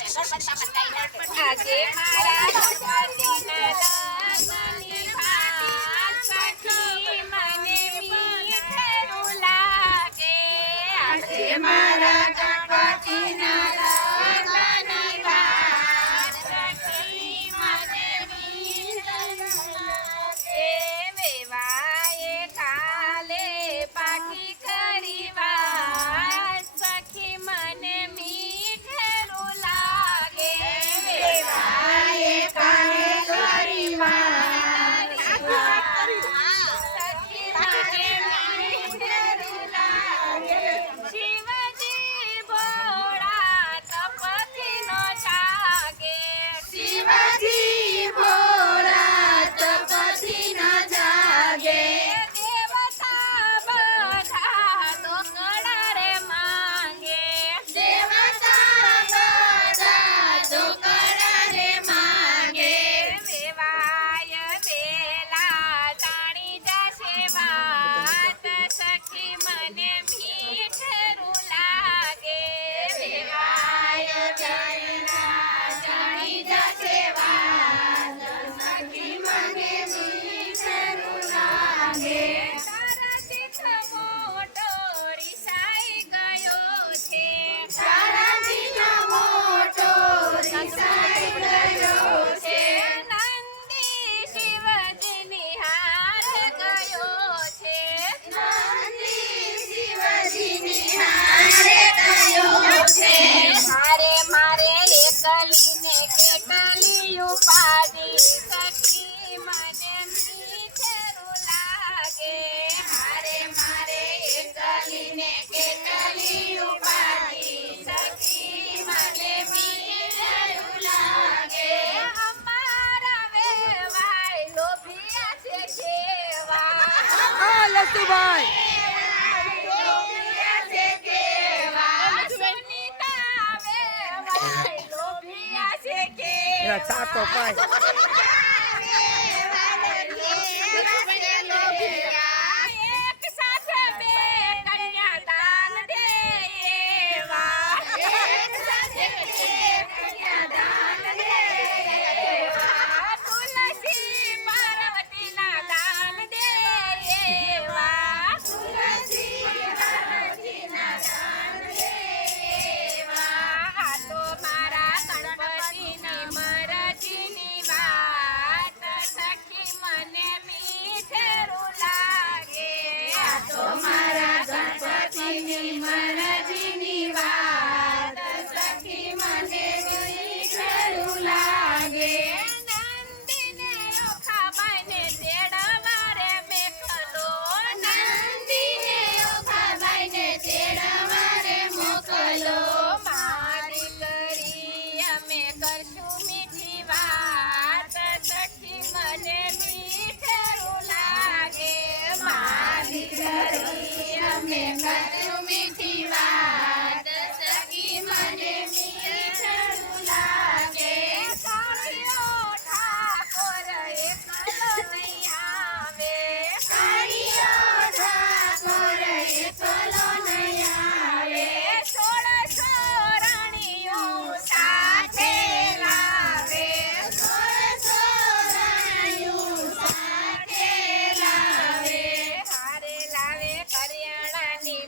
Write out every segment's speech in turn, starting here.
આજે મારા ગણપતિના લગ્નની વાત સખી મને મીઠું લાગે. આજે મારા ગણપતિના લગ્નની વાત સખી મને મીઠું લાગે. વેવાએ કાલે પાકી કરી વાત સખી મને મીઠું લાગે. વેવાએ કાલે કરી વાત સખી મને મીઠું લાગે. શિવજી ભોળા તપતિનો જાગે. શિવજી ભોળા તપતિનો જાગે. દેવતા બધા તો કડા માંગે. દેવતા બધા તો કડા માંગે. વેવાય વેલા જાણી જશે વાત સખી મને મીઠું લાગે. વેવાય વેલા જાણી જશે વાત સખી મને મીઠું લાગે. તારા ચિત્ત મોટો રિસાઈ ગયો છે. તારા ચિત્ત મોટો રિસાઈ ગયો છે. નંદી શિવજીની હાર ગયો છે. નંદી શિવજીની હાર ગયો છે. મારે એકલીને કેટલી ઉપાધિ સખી મને મીઠું લાગે. મારે એકલીને કેટલી ઉપાધિ સખી મને મીઠું લાગે. અમારા વેવાય લોભિયા છે કેવા. લસુભાઈ લોભિયા છે કેવા. સુનીતા વેવાય લોભિયા છે કેવા. સાતો પાય એક સાથે બે કન્યાદાન દે એવા. એક સાથે બે કન્યાદાન દે એવા. તુલસી પાર્વતીના દાન દે એવા. તુલસી પાર્વતીના દાન દે એવા. આ તો મારા ગણપતિની મરજીની વાત સખી મને મીઠું લાગે. આ તો મારા ગણપતિની મરજીની વાત સખી મને મીઠું લાગે. નંદીને ઓખાબાઈને તેડવા રે મેકલો. નંદીને ઓખાબાઈને તેડવા રે મોકલો. મારી કરી અમે કરશું મીઠી વાત સખી મને મીઠું લાગે. મારી કરી અમે કરશું મીઠી વાત સખી મને મીઠું લાગે. કાળિયો ઠાકોર એકલો નહીં આવે. કાળિયો ઠાકોર એકલો નહીં આવે. 16 રાણીઓ સાથે લાવે. 16 રાણીઓ સાથે લાવે. હારે લાવે કરિયાણાની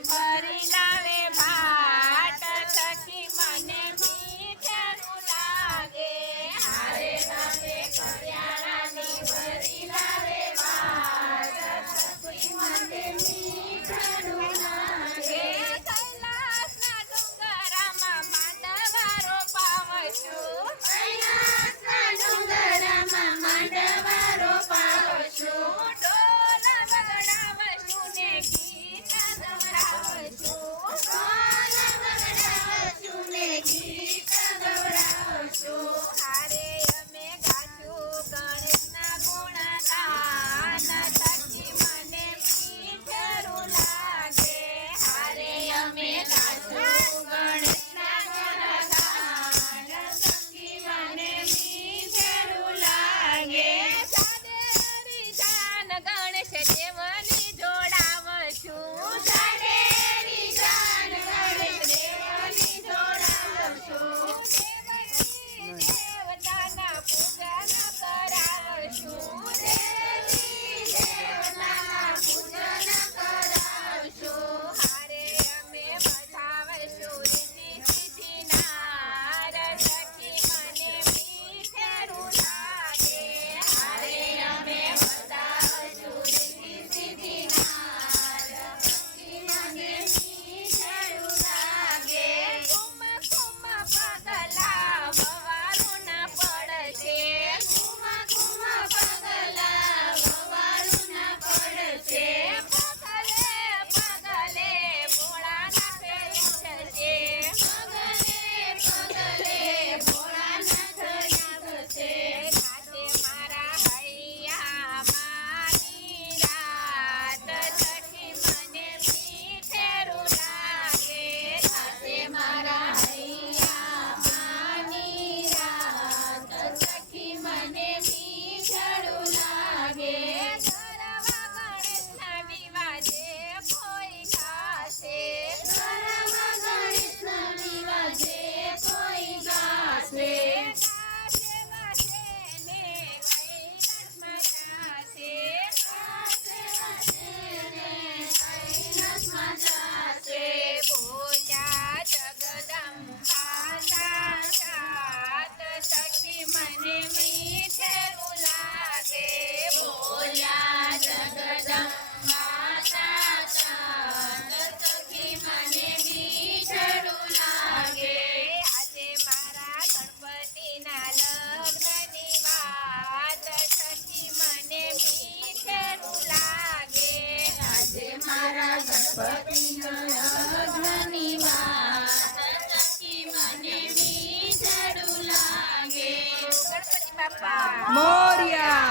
બાપા મોર્યા